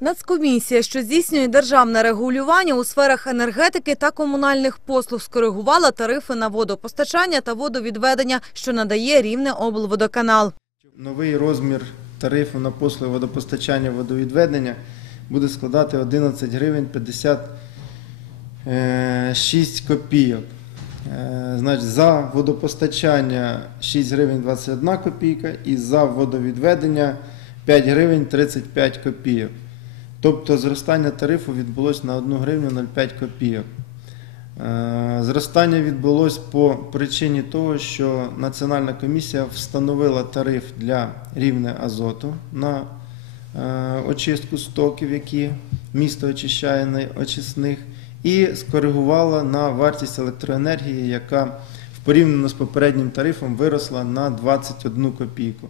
Нацкомісія, що здійснює державне регулювання у сферах енергетики та комунальних послуг, скоригувала тарифи на водопостачання та водовідведення, що надає рівне облводоканал. Новий розмір тарифу на послуги водопостачання водовідведення буде складати 11 гривень 56 копійок. Е, Значить, за водопостачання 6 гривень 21 копійка і за водовідведення 5 гривень 35 копійок. Тобто зростання тарифу відбулося на 1 гривню 0,5 копійок. Е, Зростання відбулось по причині того, що Національна комісія встановила тариф для рівня азоту на е, очистку стоків, які місто очищає на очисних, і скоригувала на вартість електроенергії, яка порівняно з попереднім тарифом виросла на 21 копійку.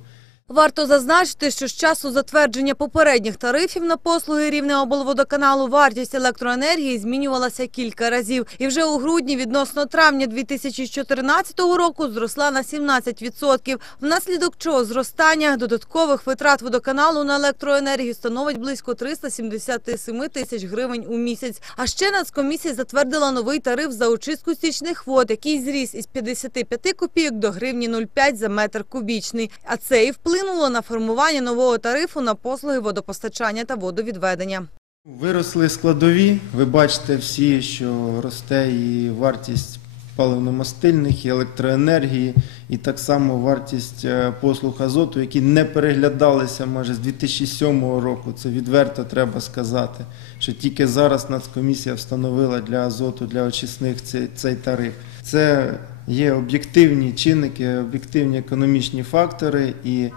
Варто зазначити, що з часу затвердження попередніх тарифів на послуги рівне облводоканалу вартість електроенергії змінювалася кілька разів. І вже у грудні відносно травня 2014 року зросла на 17%, внаслідок чого зростання додаткових витрат водоканалу на електроенергію становить близько 377 тисяч гривень у місяць. А ще Нацкомісія затвердила новий тариф за очистку стічних вод, який зріс із 55 копійок до гривні 0,5 за метр кубічний. А це і вплинуло на формування нового тарифу на послуги водопостачання та водовідведення. Виросли складові. Ви бачите всі, що росте і вартість паливно-мастильних, і електроенергії, і так само вартість е, послуг азоту, які не переглядалися майже з 2007 року. Це відверто треба сказати, що тільки зараз Нацкомісія встановила для азоту, для очисних цей, цей тариф. Це є об'єктивні чинники, об'єктивні економічні фактори і.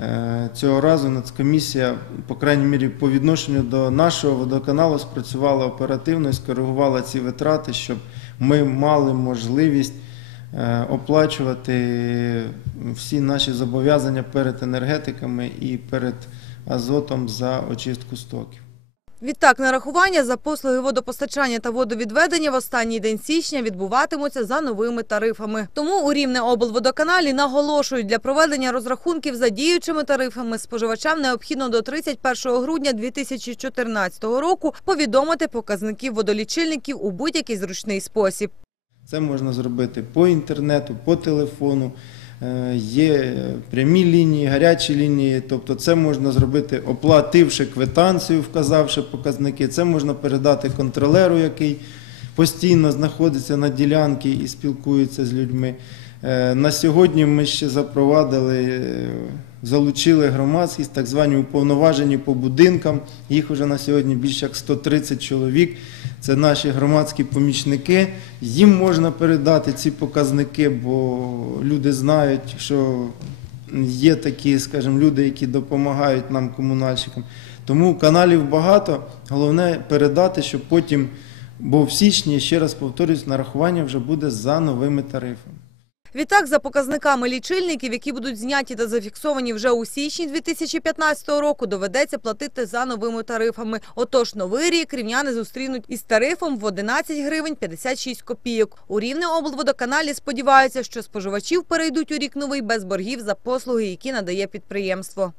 Е, Цього разу Нацкомісія, по крайній мірі, по відношенню до нашого водоканалу спрацювала оперативно і скоригувала ці витрати, щоб ми мали можливість е, оплачувати всі наші зобов'язання перед енергетиками і перед азотом за очистку стоків. Відтак, нарахування за послуги водопостачання та водовідведення в останній день січня відбуватимуться за новими тарифами. Тому у рівне облводоканалі наголошують, для проведення розрахунків за діючими тарифами споживачам необхідно до 31 грудня 2014 року повідомити показників водолічильників у будь-який зручний спосіб. Це можна зробити по інтернету, по телефону. Е, Є прямі лінії, гарячі лінії, тобто це можна зробити, оплативши квитанцію, вказавши показники. Це можна передати контролеру, який постійно знаходиться на ділянці і спілкується з людьми. Е, На сьогодні ми ще запровадили, е, залучили громадськість, так звані уповноважені по будинкам. Їх вже на сьогодні більше як 130 чоловік. Це наші громадські помічники. Їм можна передати ці показники, бо люди знають, що є такі, скажімо, люди, які допомагають нам, комунальщикам. Тому каналів багато. Головне передати, щоб потім, бо в січні, ще раз повторюсь, нарахування вже буде за новими тарифами. Відтак, за показниками лічильників, які будуть зняті та зафіксовані вже у січні 2015 року, доведеться платити за новими тарифами. Отож, новий рік рівняни зустрінуть із тарифом в 11 гривень 56 копійок. У рівне облводоканалі сподіваються, що споживачів перейдуть у рік новий без боргів за послуги, які надає підприємство.